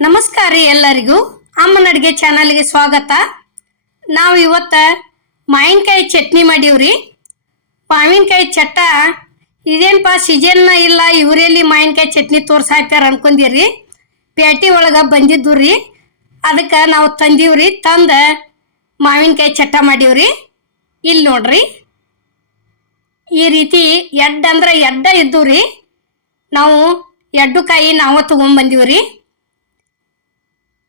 ನಮಸ್ಕಾರ ರೀ ಎಲ್ಲರಿಗೂ. ಅಮ್ಮನ ಅಡುಗೆ ಚಾನಲ್ಗೆ ಸ್ವಾಗತ. ನಾವು ಇವತ್ತು ಮಾವಿನಕಾಯಿ ಚಟ್ನಿ ಮಾಡೀವ್ರಿ. ಮಾವಿನಕಾಯಿ ಚಟ್ಟ ಇದೇನಪ್ಪ ಸೀಜನ್ನ ಇಲ್ಲ, ಇವರಲ್ಲಿ ಮಾವಿನಕಾಯಿ ಚಟ್ನಿ ತೋರ್ಸಾಕ್ತಾರ ಅನ್ಕೊಂಡಿರಿ. ಪೇಟೆ ಒಳಗೆ ಬಂದಿದ್ದು ರೀ ಅದಕ್ಕೆ ನಾವು ತಂದೀವ್ರಿ, ತಂದ ಮಾವಿನಕಾಯಿ ಚಟ್ಟ ಮಾಡೀವ್ರಿ. ಇಲ್ಲಿ ನೋಡ್ರಿ. ಈ ರೀತಿ ಎಡ್ ಅಂದ್ರೆ ಎಡ್ಡ ಇದ್ದು ರೀ ನಾವು ಎಡ್ಡು ಕಾಯಿ ನಾವು ತೊಗೊಂಬಂದೀವ್ರಿ.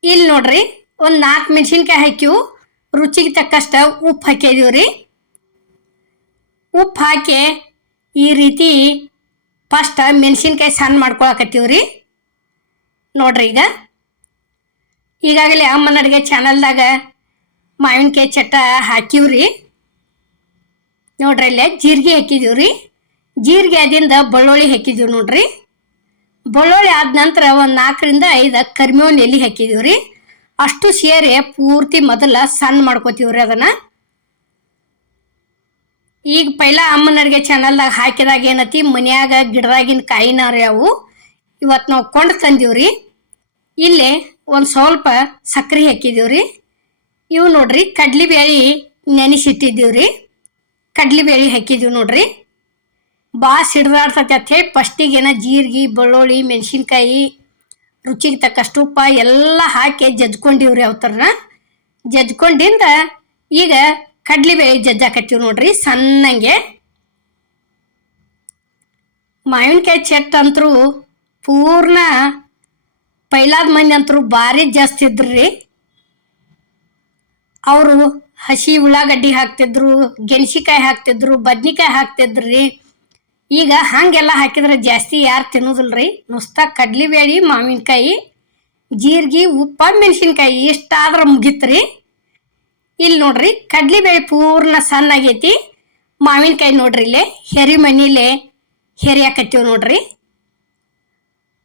ಇಲ್ಲಿ ನೋಡ್ರಿ, ಒಂದು ನಾಲ್ಕು ಮೆಣಸಿನ್ಕಾಯಿ ಹಾಕಿವು ರುಚಿಗೆ ತಕ್ಕಷ್ಟ ಉಪ್ಪು ಹಾಕಿದೀವಿ ರೀ. ಉಪ್ಪು ಹಾಕಿ ಈ ರೀತಿ ಫಸ್ಟ್ ಮೆಣಸಿನ್ಕಾಯಿ ಸಣ್ಣ ಮಾಡ್ಕೊಳಕತ್ತೀವಿ ರೀ. ನೋಡ್ರಿ ಈಗ. ಈಗಾಗಲೇ ಅಮ್ಮನ ಅಡುಗೆ ಚಾನಲ್ದಾಗ ಮಾವಿನಕಾಯಿ ಚಟ್ಟ ಹಾಕಿವ್ರಿ ನೋಡ್ರಿ ಇಲ್ಲೇ ಜೀರಿಗೆ ಹಾಕಿದೀವಿ ರೀ. ಜೀರಿಗೆ ಆದಿಂದ ಬೆಳ್ಳುಳ್ಳಿ ಹಾಕಿದೀವಿ ನೋಡ್ರಿ. ಬೆಳ್ಳುಳ್ಳಿ ಆದ ನಂತರ ಒಂದು ನಾಲ್ಕರಿಂದ ಐದು ಕರಿಮೇವಿನ ಎಲೆ ಹಾಕಿದೀವಿ ರೀ? ಅಷ್ಟು ಸೇರಿ ಪೂರ್ತಿ ಮೊದಲ ಸಣ್ಣ ಮಾಡ್ಕೋತೀವಿ ರೀ ಅದನ್ನು. ಈಗ ಪೈಲ ಅಮ್ಮನರಿಗೆ ಅಡುಗೆ ಚಾನಲ್ದಾಗ ಹಾಕಿದಾಗ ಏನತಿ? ಮನ್ಯಾಗ ಗಿಡದಾಗಿನ ಕಾಯಿನ ರೀ ಅವು. ಇವತ್ತು ನಾವು ಕೊಂಡು ತಂದೀವಿ ರೀ. ಇಲ್ಲಿ ಒಂದು ಸ್ವಲ್ಪ ಸಕ್ಕರೆ ಹಾಕಿದೀವಿ ರೀ. ಇವು ನೋಡ್ರಿ ಕಡ್ಲಿಬೇಳೆ ನೆನೆಸಿಟ್ಟಿದ್ದೀವಿ ರೀ. ಕಡ್ಲಿಬೇಳೆ ಹಾಕಿದೀವಿ ನೋಡ್ರಿ. ಭಾಳ ಸಿಡ್ದಾಡ್ತೈತೆ ಫಸ್ಟಿಗೇನ ಜೀರಿಗೆ, ಬೆಳ್ಳುಳ್ಳಿ, ಮೆಣಸಿನ್ಕಾಯಿ, ರುಚಿಗೆ ತಕ್ಕಷ್ಟು ಉಪ್ಪ ಎಲ್ಲ ಹಾಕಿ ಜಜ್ಕೊಂಡಿವ್ರಿ ಅವತ್ತರನ್ನ ಜಜ್ಕೊಂಡಿಂದ ಈಗ ಕಡ್ಲಿಬೇಳೆ ಜಜ್ಜಾಕತ್ತೀವಿ ನೋಡ್ರಿ ಸಣ್ಣಂಗೆ. ಮಾವಿನಕಾಯಿ ಚೆಟ್ ಅಂತರೂ ಪೂರ್ಣ ಪೈಲಾದ ಮಂದಿ ಅಂತರೂ ಭಾರಿ ಜಾಸ್ತಿ ಇದ್ರಿ. ಅವರು ಹಸಿ ಉಳ್ಳಾಗಡ್ಡಿ ಹಾಕ್ತಿದ್ರು ಗೆಣಸಿಕಾಯಿ ಹಾಕ್ತಿದ್ರು, ಬದ್ನಿಕಾಯಿ ಹಾಕ್ತಿದ್ರಿ. ಈಗ ಹಾಗೆಲ್ಲ ಹಾಕಿದ್ರೆ ಜಾಸ್ತಿ ಯಾರು ತಿನ್ನೋದಿಲ್ರಿ? ಕಡ್ಲಿ ಬೇಳಿ ಮಾವಿನಕಾಯಿ, ಜೀರಿಗೆ, ಉಪ್ಪ, ಮೆಣಸಿನ್ಕಾಯಿ ಇಷ್ಟಾದ್ರೆ ಮುಗೀತ್ರಿ. ಇಲ್ಲಿ ನೋಡ್ರಿ ಕಡ್ಲಿಬೇಳೆ ಪೂರ್ಣ ಸಣ್ಣ ಆಗೈತಿ ಮಾವಿನಕಾಯಿ ನೋಡ್ರಿ ಇಲ್ಲೇ, ಹೆರಿ ಮನಿಲೆ ಹೆರಿಯಾಕತ್ತೀವಿ ನೋಡ್ರಿ.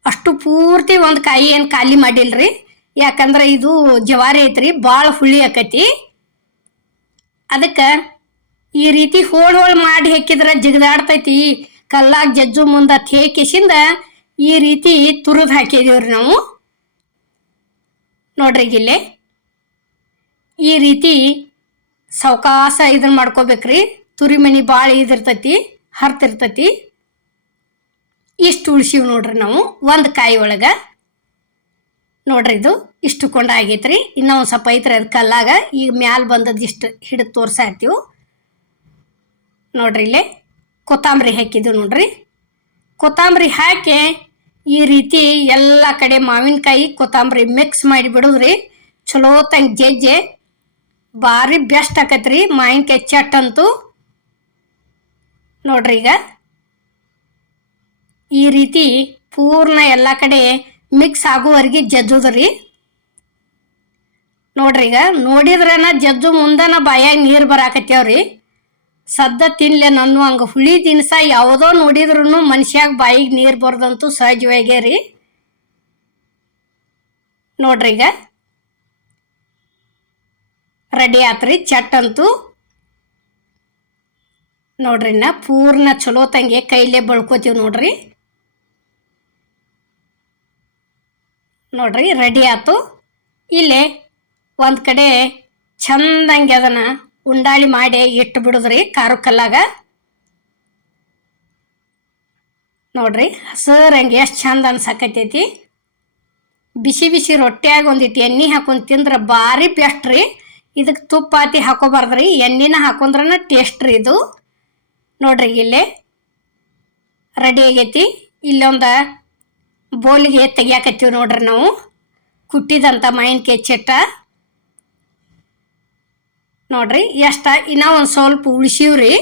ಅಷ್ಟು ಪೂರ್ತಿ ಒಂದು ಕಾಯಿ ಏನು ಖಾಲಿ ಮಾಡಿಲ್ರಿ. ಯಾಕಂದ್ರೆ ಇದು ಜವಾರಿ ಐತ್ರಿ ಭಾಳ ಹುಳಿ ಆಕತಿ. ಅದಕ್ಕೆ ಈ ರೀತಿ ಹೋಳು ಹೋಳು ಮಾಡಿ ಹಾಕಿದ್ರೆ ಜಿಗದಾಡ್ತೈತಿ. ಕಲ್ಲಾಗ ಜಜ್ಜು ಮುಂದೆ ತೇಕಿಸಿಂದ ಈ ರೀತಿ ತುರಿದು ಹಾಕಿದೀವ್ರಿ ನಾವು. ನೋಡ್ರಿ ಇಲ್ಲಿ ಈ ರೀತಿ ಸಾವಕಾಸ ಇದನ್ ಮಾಡ್ಕೋಬೇಕ್ರಿ. ತುರಿ ಮನಿ ಭಾಳ ಇದಿರ್ತತಿ ಹರ್ತಿರ್ತತಿ ಇಷ್ಟು ಉಳಿಸೀವಿ ನೋಡ್ರಿ ನಾವು, ಒಂದು ಕಾಯಿ ಒಳಗೆ. ನೋಡ್ರಿ ಇದು, ಇಷ್ಟು ಕೊಂಡ ಆಗೈತ್ರಿ. ಇನ್ನೂ ಒಂದು ಸ್ವಲ್ಪ ಐತ್ರಿ ಅದು ಕಲ್ಲಾಗ, ಈಗ ಮ್ಯಾಲ ಬಂದದ್ದು ಇಷ್ಟು ಹಿಡಿದು ತೋರ್ಸಾ ಇರ್ತೀವಿ ನೋಡ್ರಿ ಇಲ್ಲೇ. ಕೊತ್ತಂಬರಿ ಹಾಕಿದ್ದು ನೋಡ್ರಿ. ಕೊತ್ತಂಬರಿ ಹಾಕಿ ಈ ರೀತಿ ಎಲ್ಲ ಕಡೆ ಮಾವಿನಕಾಯಿ ಕೊತ್ತಂಬರಿ ಮಿಕ್ಸ್ ಮಾಡಿ ಬಿಡೋದ್ರಿ. ಚಲೋ ತಂಗ ಜಜ್ಜೆ. ಭಾರಿ ಬೆಸ್ಟ್ ಆಕತ್ರಿ ಮಾವಿನಕಾಯಿ ಚಟ್ ಅಂತೂ. ನೋಡ್ರಿ ಈಗ. ಈ ರೀತಿ ಪೂರ್ಣ ಎಲ್ಲ ಕಡೆ ಮಿಕ್ಸ್ ಆಗುವವರೆಗೆ ಜಜ್ಜುದ್ರಿ. ನೋಡ್ರಿ ಈಗ, ನೋಡಿದ್ರನ ಜಜ್ಜು ಮುಂದನ ಬಾಯಾಗ ನೀರು ಬರಾಕತ್ಯಾವ್ರಿ. ಸದ್ದ ತಿನ್ಲೆ ನನ್ನ ಹಂಗೆ ಹುಳಿ ದಿನಸ ಯಾವುದೋ ನೋಡಿದ್ರು ಮನುಷ್ಯಾಗ ಬಾಯಿಗೆ ನೀರು ಬರ್ದಂತೂ ಸಹಜವಾಗೇ ರೀ. ನೋಡ್ರಿ ಈಗ. ರೆಡಿ ಆತ್ರಿ, ಚಟ್ ಅಂತೂ. ನೋಡ್ರಿ ನಾ ಪೂರ್ಣ ಚಲೋ ತಂಗೆ ಕೈಲೇ ಬಳ್ಕೋತೀವಿ ನೋಡ್ರಿ. ನೋಡ್ರಿ, ರೆಡಿ ಆತು. ಇಲ್ಲೇ ಒಂದು ಕಡೆ ಚಂದಂಗೆ ಅದನ್ನು ಉಂಡಾಳಿ ಮಾಡಿ ಇಟ್ಟು ಬಿಡುದ್ರಿ ಖಾರ ಕಲ್ಲಾಗ. ನೋಡ್ರಿ ಹಂಗೆ ಎಷ್ಟು ಚಂದ ಅನ್ಸಕತ್ತೈತಿ. ಬಿಸಿ ಬಿಸಿ ರೊಟ್ಟಿಯಾಗ ಒಂದಿಟ್ಟು ಎಣ್ಣೆ ಹಾಕೊಂಡು ತಿಂದ್ರೆ ಭಾರಿ ಬೆಸ್ಟ್ ರೀ. ಇದಕ್ಕೆ ತುಪ್ಪ ಹಾತಿ ಹಾಕೋಬಾರ್ದ್ರಿ, ಎಣ್ಣೆನ ಹಾಕೊಂಡ್ರೆ ಟೇಸ್ಟ್ ರೀ ಇದು. ನೋಡ್ರಿ ಇಲ್ಲೇ ರೆಡಿ ಆಗೈತಿ. ಇಲ್ಲೊಂದು ಬೋಲಿಗೆ ತೆಗಿಯಾಕತ್ತೀವಿ ನೋಡ್ರಿ ನಾವು. ಕುಟ್ಟಿದಂಥ ಮಾವಿನಕಾಯಿ ಚಟ್ಟ. ನೋಡ್ರಿ, ಎಷ್ಟ ಇನ್ನೂ ಒಂದು ಸ್ವಲ್ಪ ಉಳಿಸಿವ್ರಿ.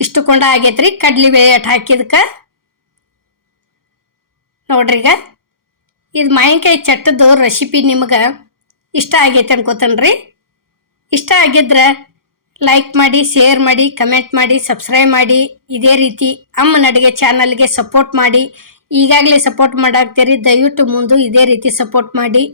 ಇಷ್ಟು ಕೊಂಡ ಆಗೈತ್ರಿ, ಕಡ್ಲಿ ಬೇಳೆ ಅಟ್ ಹಾಕಿದ್ಕ. ನೋಡ್ರಿ ಈಗ, ಇದು ಮಾವಿನಕಾಯಿ ಚಟ್ಟದ್ದು ರೆಸಿಪಿ ನಿಮ್ಗೆ ಇಷ್ಟ ಆಗೈತೆ ಅನ್ಕೋತನ್ರಿ. ಇಷ್ಟ ಆಗಿದ್ರೆ ಲೈಕ್ ಮಾಡಿ ಶೇರ್ ಮಾಡಿ ಕಮೆಂಟ್ ಮಾಡಿ ಸಬ್ಸ್ಕ್ರೈಬ್ ಮಾಡಿ. ಇದೇ ರೀತಿ ಅಮ್ಮನ ಅಡುಗೆ ಚಾನಲ್ಗೆ ಸಪೋರ್ಟ್ ಮಾಡಿ. ಈಗಾಗಲೇ ಸಪೋರ್ಟ್ ಮಾಡಾಕ್ತೀರಿ, ದಯವಿಟ್ಟು ಮುಂದೆ ಇದೇ ರೀತಿ ಸಪೋರ್ಟ್ ಮಾಡಿ.